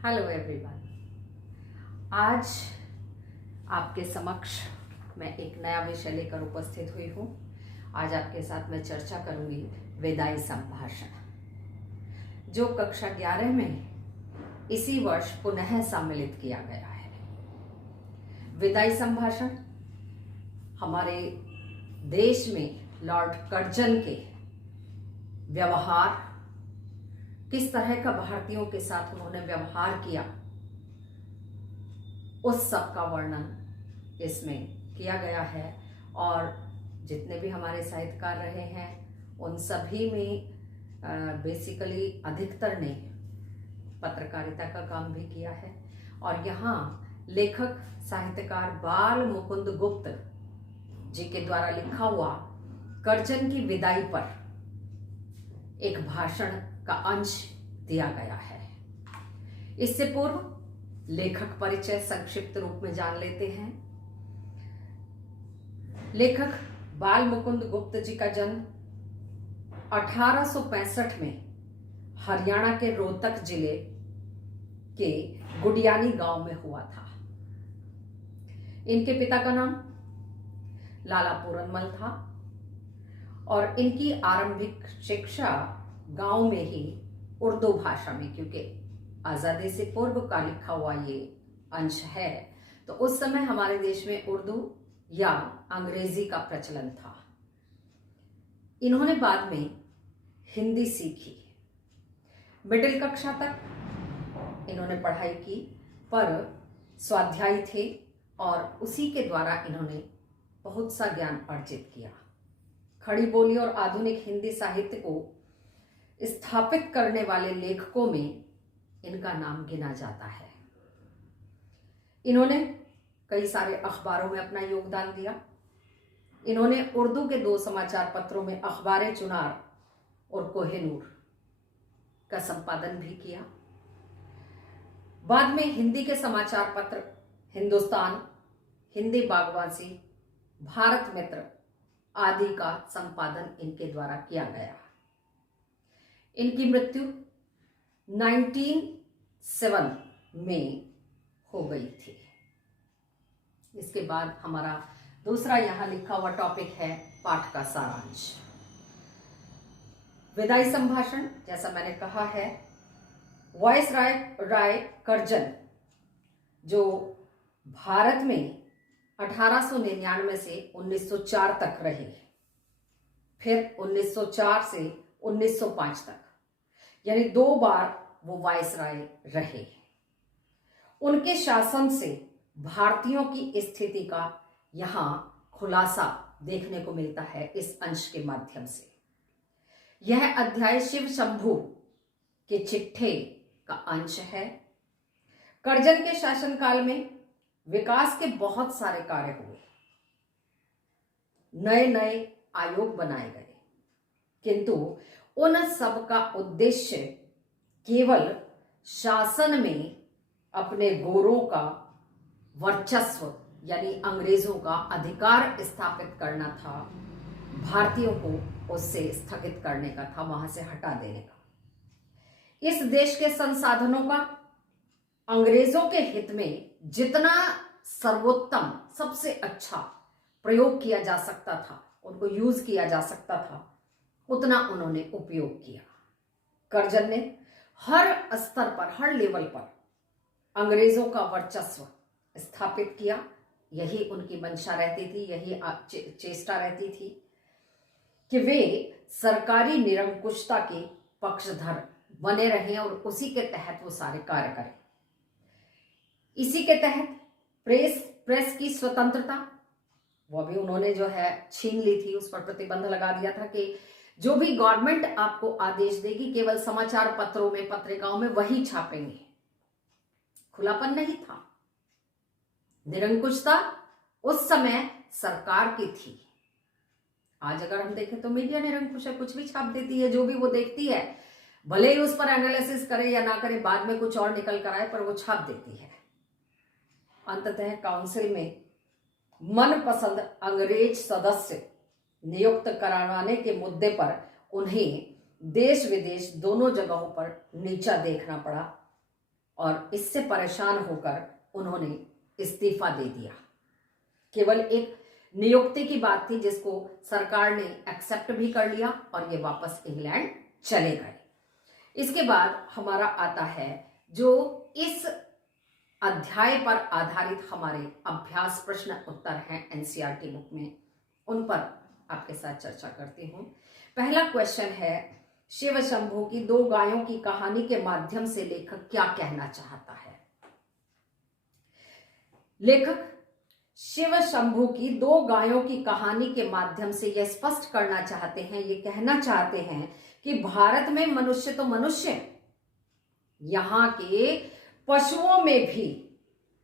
Hello everyone. आज आपके समक्ष मैं एक नया विषय लेकर उपस्थित हुई हूँ। आज आपके साथ मैं चर्चा करूंगी विदाई संभाषण, जो कक्षा 11 में इसी वर्ष पुनः सम्मिलित किया गया है। विदाई संभाषण हमारे देश में लॉर्ड कर्जन के व्यवहार, किस तरह का भारतीयों के साथ उन्होंने व्यवहार किया, उस सब का वर्णन इसमें किया गया है। और जितने भी हमारे साहित्यकार रहे हैं उन सभी में बेसिकली अधिकतर ने पत्रकारिता का काम भी किया है। और यहाँ लेखक साहित्यकार बाल मुकुंद गुप्त जी के द्वारा लिखा हुआ कर्जन की विदाई पर एक भाषण का अंश दिया गया है। इससे पूर्व लेखक परिचय संक्षिप्त रूप में जान लेते हैं। लेखक बाल मुकुंद गुप्त जी का जन्म 1865 में हरियाणा के रोहतक जिले के गुडियानी गांव में हुआ था। इनके पिता का नाम लाला पूरनमल था और इनकी आरंभिक शिक्षा गांव में ही उर्दू भाषा में, क्योंकि आजादी से पूर्व का लिखा हुआ ये अंश है, तो उस समय हमारे देश में उर्दू या अंग्रेजी का प्रचलन था। इन्होंने बाद में हिंदी सीखी। मिडिल कक्षा तक इन्होंने पढ़ाई की, पर स्वाध्यायी थे और उसी के द्वारा इन्होंने बहुत सा ज्ञान अर्जित किया। खड़ी बोली और आधुनिक हिंदी साहित्य को स्थापित करने वाले लेखकों में इनका नाम गिना जाता है। इन्होंने कई सारे अखबारों में अपना योगदान दिया। इन्होंने उर्दू के 2 समाचार पत्रों में अखबार चुनार और कोहिनूर का संपादन भी किया। बाद में हिंदी के समाचार पत्र हिंदुस्तान, हिंदी बागबासी, भारत मित्र आदि का संपादन इनके द्वारा किया गया। इनकी मृत्यु 1907 में हो गई थी। इसके बाद हमारा दूसरा यहां लिखा हुआ टॉपिक है पाठ का सारांश। विदाई संभाषण, जैसा मैंने कहा है, वायसराय कर्जन जो भारत में 1899 से 1904 तक रहे, फिर 1904 से 1905 तक, यानी 2 बार वो वायसराय रहे। उनके शासन से भारतीयों की स्थिति का यहां खुलासा देखने को मिलता है इस अंश के माध्यम से। यह अध्याय शिव शंभू के चिट्ठे का अंश है। कर्जन के शासनकाल में विकास के बहुत सारे कार्य हुए, नए नए आयोग बनाए गए, किंतु उन सब का उद्देश्य केवल शासन में अपने गोरों का वर्चस्व यानी अंग्रेजों का अधिकार स्थापित करना था, भारतीयों को उससे स्थगित करने का था, वहां से हटा देने का। इस देश के संसाधनों का अंग्रेजों के हित में जितना सर्वोत्तम, सबसे अच्छा प्रयोग किया जा सकता था, उनको यूज किया जा सकता था, उतना उन्होंने उपयोग किया। कर्जन ने हर स्तर पर, हर लेवल पर अंग्रेजों का वर्चस्व स्थापित किया। यही उनकी मंशा रहती थी, यही चेष्टा रहती थी कि वे सरकारी निरंकुशता के पक्षधर बने रहें और उसी के तहत वो सारे कार्य करें। इसी के तहत प्रेस की स्वतंत्रता वो भी उन्होंने जो है छीन ली थी, उस पर प्रतिबंध लगा दिया था कि जो भी गवर्नमेंट आपको आदेश देगी केवल समाचार पत्रों में, पत्रिकाओं में वही छापेंगे। खुलापन नहीं था। निरंकुशता उस समय सरकार की थी। आज अगर हम देखें तो मीडिया निरंकुश है, कुछ भी छाप देती है, जो भी वो देखती है, भले ही उस पर एनालिसिस करे या ना करे, बाद में कुछ और निकल कर आए, पर वो छाप देती है। अंततः काउंसिल में मनपसंद अंग्रेज सदस्य नियुक्त कराने के मुद्दे पर उन्हें देश विदेश दोनों जगहों पर नीचा देखना पड़ा और इससे परेशान होकर उन्होंने इस्तीफा दे दिया। केवल एक नियुक्ति की बात थी जिसको सरकार ने एक्सेप्ट भी कर लिया और ये वापस इंग्लैंड चले गए। इसके बाद हमारा आता है जो इस अध्याय पर आधारित हमारे अभ्यास प्रश्न उत्तर हैं एनसीईआरटी बुक में, उन पर आपके साथ चर्चा करती हूं। पहला क्वेश्चन है, शिव शंभू की दो गायों की कहानी के माध्यम से लेखक क्या कहना चाहता है? लेखक शिव शंभू की दो गायों की कहानी के माध्यम से यह स्पष्ट करना चाहते हैं, ये कहना चाहते हैं कि भारत में मनुष्य तो मनुष्य, यहां के पशुओं में भी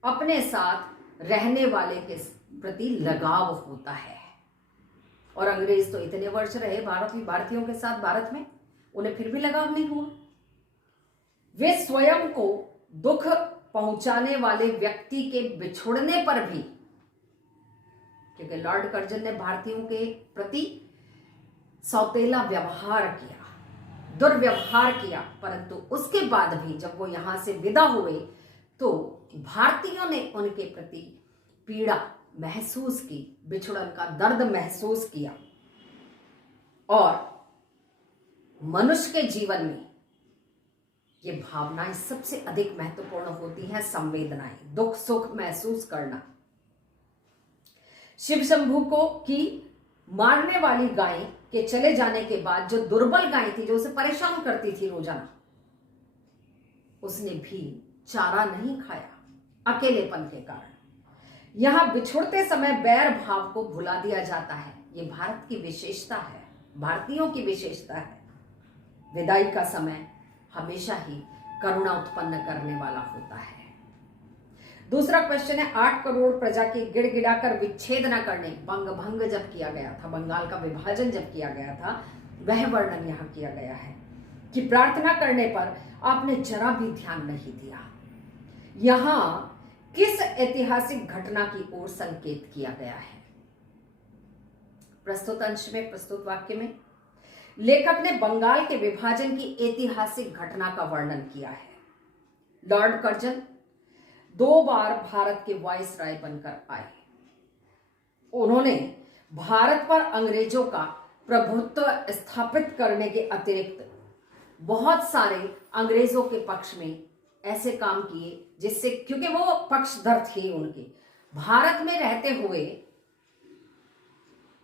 अपने साथ रहने वाले के प्रति लगाव होता है। और अंग्रेज तो इतने वर्ष रहे भारतीयों के साथ भारत में, उन्हें फिर भी लगाव नहीं हुआ। वे स्वयं को दुख पहुंचाने वाले व्यक्ति के बिछुड़ने पर भी, क्योंकि लॉर्ड कर्जन ने भारतीयों के प्रति सौतेला व्यवहार किया, दुर्व्यवहार किया, परंतु उसके बाद भी जब वो यहां से विदा हुए तो भारतीयों ने उनके प्रति पीड़ा महसूस की, बिछुड़न का दर्द महसूस किया। और मनुष्य के जीवन में ये भावनाएं सबसे अधिक महत्वपूर्ण होती हैं, संवेदनाएं, दुख सुख महसूस करना। शिव शंभू को की मारने वाली गाय के चले जाने के बाद जो दुर्बल गाय थी, जो उसे परेशान करती थी रोजाना, उसने भी चारा नहीं खाया अकेलेपन के कारण। यहां बिछुड़ते समय बैर भाव को भुला दिया जाता है। ये भारत की विशेषता है, भारतीयों की विशेषता है। विदाई का समय हमेशा ही करुणा उत्पन्न करने वाला होता है। दूसरा क्वेश्चन है, 8 करोड़ प्रजा के गिड़गिड़ाकर विच्छेद न करने, बंग भंग जब किया गया था, बंगाल का विभाजन जब किया गया था, वह वर्णन यहां किया गया है कि प्रार्थना करने पर आपने जरा भी ध्यान नहीं दिया। यहां किस ऐतिहासिक घटना की ओर संकेत किया गया है? प्रस्तुत अंश में, प्रस्तुत वाक्य में लेखक ने बंगाल के विभाजन की ऐतिहासिक घटना का वर्णन किया है। लॉर्ड कर्जन 2 बार भारत के वाइसराय बनकर आए। उन्होंने भारत पर अंग्रेजों का प्रभुत्व स्थापित करने के अतिरिक्त बहुत सारे अंग्रेजों के पक्ष में ऐसे काम किए जिससे, क्योंकि वो पक्षधर थे, उनके भारत में रहते हुए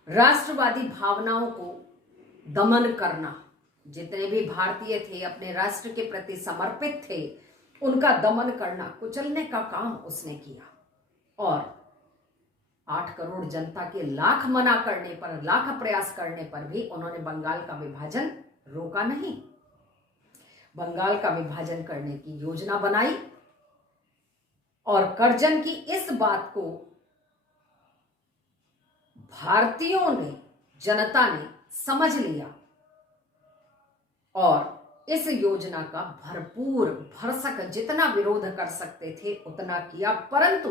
राष्ट्रवादी भावनाओं को दमन करना, जितने भी भारतीय थे अपने राष्ट्र के प्रति समर्पित थे, उनका दमन करना, कुचलने का काम उसने किया। और 8 करोड़ जनता के लाख मना करने पर, लाख प्रयास करने पर भी उन्होंने बंगाल का विभाजन रोका नहीं। बंगाल का विभाजन करने की योजना बनाई और कर्जन की इस बात को भारतीयों ने, जनता ने समझ लिया और इस योजना का भरपूर भरसक जितना विरोध कर सकते थे उतना किया, परंतु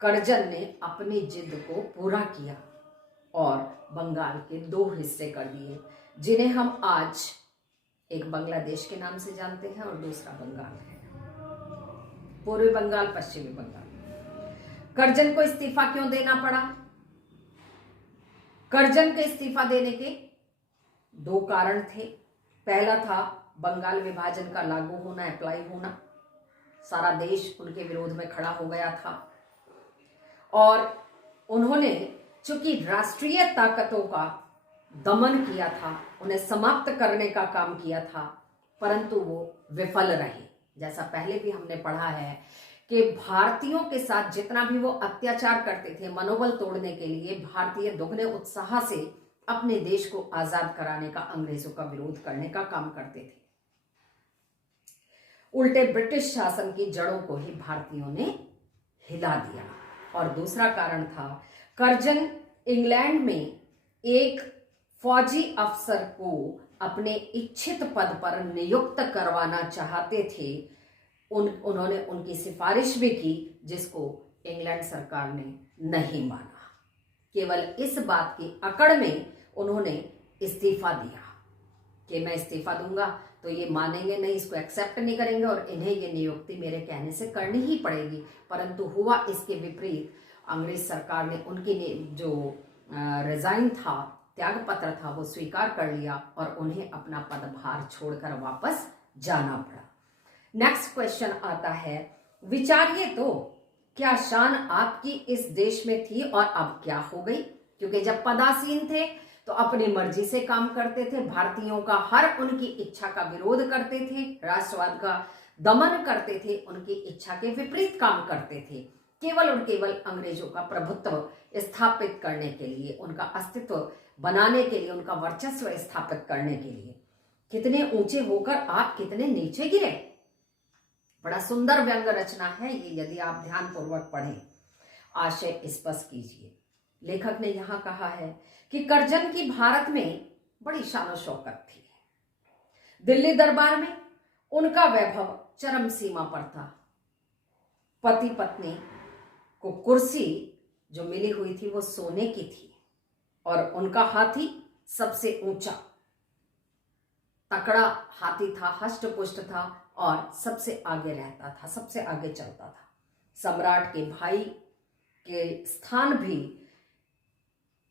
कर्जन ने अपनी जिद को पूरा किया और बंगाल के 2 हिस्से कर दिए, जिन्हें हम आज एक बांग्लादेश के नाम से जानते हैं और दूसरा बंगाल है, पूर्वी बंगाल, पश्चिमी बंगाल। कर्जन को इस्तीफा क्यों देना पड़ा? कर्जन के इस्तीफा देने के 2 कारण थे। पहला था बंगाल विभाजन का लागू होना, अप्लाई होना, सारा देश उनके विरोध में खड़ा हो गया था और उन्होंने चूंकि राष्ट्रीय ताकतों का दमन किया था, उन्हें समाप्त करने का काम किया था, परंतु वो विफल रहे। जैसा पहले भी हमने पढ़ा है कि भारतीयों के साथ जितना भी वो अत्याचार करते थे मनोबल तोड़ने के लिए, भारतीय दुगने उत्साह से अपने देश को आजाद कराने का, अंग्रेजों का विरोध करने का काम करते थे। उल्टे ब्रिटिश शासन की जड़ों को ही भारतीयों ने हिला दिया। और दूसरा कारण था, कर्जन इंग्लैंड में एक फौजी अफसर को अपने इच्छित पद पर नियुक्त करवाना चाहते थे। उन्होंने उनकी सिफारिश भी की, जिसको इंग्लैंड सरकार ने नहीं माना। केवल इस बात की अकड़ में उन्होंने इस्तीफा दिया कि मैं इस्तीफा दूंगा, तो ये मानेंगे नहीं, इसको एक्सेप्ट नहीं करेंगे और इन्हें ये नियुक्ति मेरे कहने से करनी ही पड़ेगी। परंतु हुआ इसके विपरीत। अंग्रेज सरकार ने उनकी जो रिजाइन था, त्याग पत्र था, वो स्वीकार कर लिया और उन्हें अपना पदभार छोड़कर वापस जाना पड़ा। नेक्स्ट क्वेश्चन आता है, विचारिए तो क्या शान आपकी इस देश में थी और अब क्या हो गई? क्योंकि जब पदासीन थे तो अपनी मर्जी से काम करते थे, भारतीयों का हर उनकी इच्छा का विरोध करते थे, राष्ट्रवाद का दमन करते थे, उनकी इच्छा के विपरीत काम करते थे, केवल और केवल अंग्रेजों का प्रभुत्व स्थापित करने के लिए, उनका अस्तित्व बनाने के लिए, उनका वर्चस्व स्थापित करने के लिए। कितने ऊंचे होकर आप कितने नीचे गिरे। बड़ा सुंदर व्यंग रचना है ये, यदि आप ध्यानपूर्वक पढ़ें। आशय स्पष्ट कीजिए। लेखक ने यहां कहा है कि कर्जन की भारत में बड़ी शान शौकत थी। दिल्ली दरबार में उनका वैभव चरम सीमा पर था। पति पत्नी को कुर्सी जो मिली हुई थी वो सोने की थी और उनका हाथी सबसे ऊंचा तकड़ा हाथी था, हष्ट पुष्ट था और सबसे आगे रहता था, सबसे आगे चलता था। सम्राट के भाई के स्थान भी,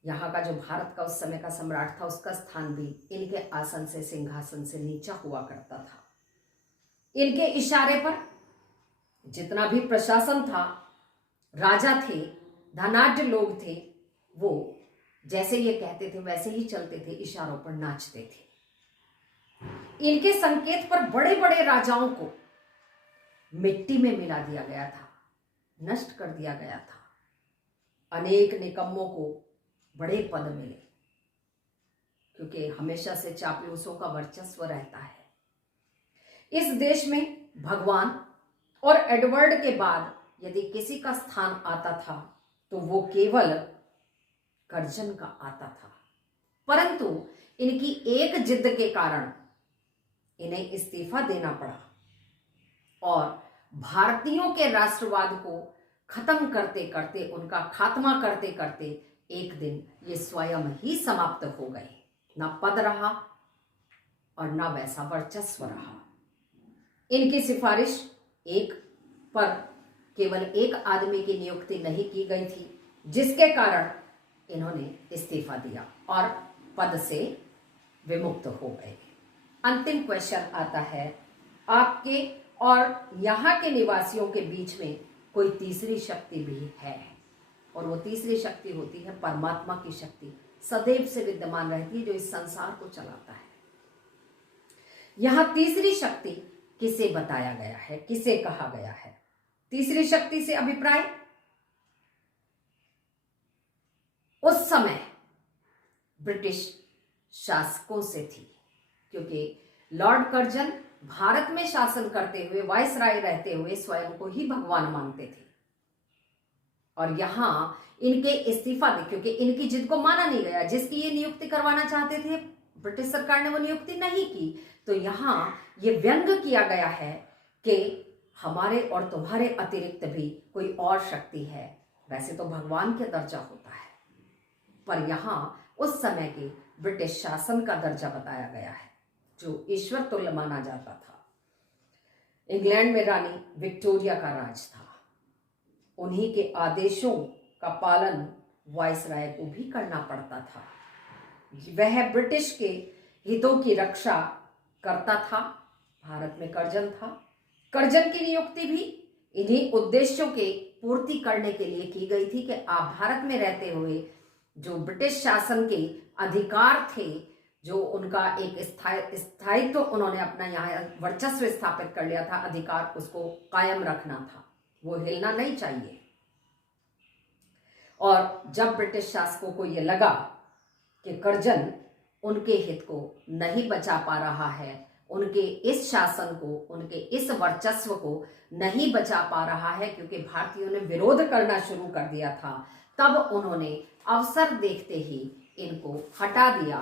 यहाँ का जो भारत का उस समय का सम्राट था उसका स्थान भी इनके आसन से, सिंहासन से नीचा हुआ करता था। इनके इशारे पर जितना भी प्रशासन था, राजा थे, धनाढ्य लोग थे, वो जैसे ये कहते थे वैसे ही चलते थे, इशारों पर नाचते थे। इनके संकेत पर बड़े बड़े राजाओं को मिट्टी में मिला दिया गया था, नष्ट कर दिया गया था। अनेक निकम्मों को बड़े पद मिले, क्योंकि हमेशा से चापलूसों का वर्चस्व रहता है। इस देश में भगवान और एडवर्ड के बाद यदि किसी का स्थान आता था तो वो केवल कर्जन का आता था। परंतु इनकी एक जिद के कारण इन्हें इस्तीफा देना पड़ा और भारतीयों के राष्ट्रवाद को खत्म करते करते, उनका खात्मा करते करते एक दिन ये स्वयं ही समाप्त हो गए। ना पद रहा और ना वैसा वर्चस्व रहा। इनकी सिफारिश एक पर केवल एक आदमी की नियुक्ति नहीं की गई थी, जिसके कारण इन्होंने इस्तीफा दिया और पद से विमुक्त हो गए। अंतिम क्वेश्चन आता है, आपके और यहाँ के निवासियों के बीच में कोई तीसरी शक्ति भी है, और वो तीसरी शक्ति होती है परमात्मा की शक्ति, सदैव से विद्यमान रहती है, जो इस संसार को चलाता है। यहाँ तीसरी शक्ति किसे बताया गया है, किसे कहा गया है? तीसरी शक्ति से अभिप्राय उस समय ब्रिटिश शासकों से थी, क्योंकि लॉर्ड कर्जन भारत में शासन करते हुए, वायसराय रहते हुए स्वयं को ही भगवान मानते थे। और यहां इनके इस्तीफा दे, क्योंकि इनकी जिद को माना नहीं गया, जिसकी ये नियुक्ति करवाना चाहते थे ब्रिटिश सरकार ने वो नियुक्ति नहीं की, तो यहां ये व्यंग किया गया है कि हमारे और तुम्हारे अतिरिक्त भी कोई और शक्ति है। वैसे तो भगवान का दर्जा होता है, पर यहां उस समय के ब्रिटिश शासन का दर्जा बताया गया है, जो ईश्वर तुल्य माना जाता था। इंग्लैंड में रानी विक्टोरिया का राज था, उन्हीं के आदेशों का पालन वायसराय को भी करना पड़ता था। वह ब्रिटिश के हितों की रक्षा करता था। भारत में कर्जन था, कर्जन की नियुक्ति भी इन्हीं उद्देश्यों के पूर्ति करने के लिए की गई थी कि आप भारत में रहते हुए जो ब्रिटिश शासन के अधिकार थे, जो उनका एक स्थायित्व उन्होंने अपना यहाँ वर्चस्व स्थापित कर लिया था, अधिकार उसको कायम रखना था, वो हिलना नहीं चाहिए। और जब ब्रिटिश शासकों को ये लगा कि कर्जन उनके हित को नहीं बचा पा रहा है, उनके इस शासन को, उनके इस वर्चस्व को नहीं बचा पा रहा है, क्योंकि भारतीयों ने विरोध करना शुरू कर दिया था, तब उन्होंने अवसर देखते ही इनको हटा दिया।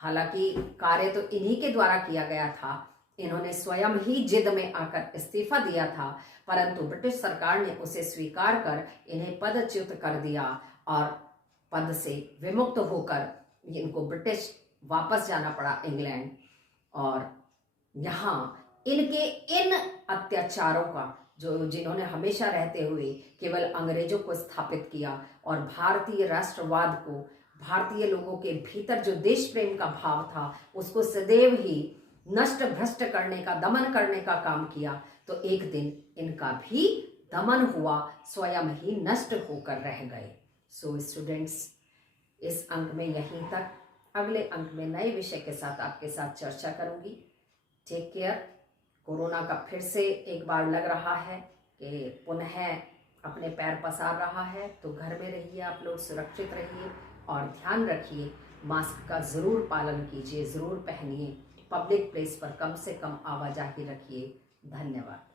हालांकि कार्य तो इन्हीं के द्वारा किया गया था, इन्होंने स्वयं ही जिद में आकर इस्तीफा दिया था, परंतु ब्रिटिश सरकार ने उसे स्वीकार कर इन्हें पदच्युत कर दिया और पद से विमुक्त होकर इनको ब्रिटिश वापस जाना पड़ा इंग्लैंड। और यहाँ इनके इन अत्याचारों का जिन्होंने हमेशा रहते हुए केवल अंग्रेजों को स्थापित किया और भारतीय राष्ट्रवाद को, भारतीय लोगों के भीतर जो देश प्रेम का भाव था उसको सदैव ही नष्ट भ्रष्ट करने का, दमन करने का काम किया, तो एक दिन इनका भी दमन हुआ, स्वयं ही नष्ट होकर रह गए। सो स्टूडेंट्स, इस अंक में यहीं तक। अगले अंक में नए विषय के साथ आपके साथ चर्चा करूंगी। Take care. कोरोना का फिर से एक बार लग रहा है कि पुनः अपने पैर पसार रहा है, तो घर में रहिए, आप लोग सुरक्षित रहिए और ध्यान रखिए, मास्क का ज़रूर पालन कीजिए, ज़रूर पहनिए, पब्लिक प्लेस पर कम से कम आवाजाही रखिए। धन्यवाद।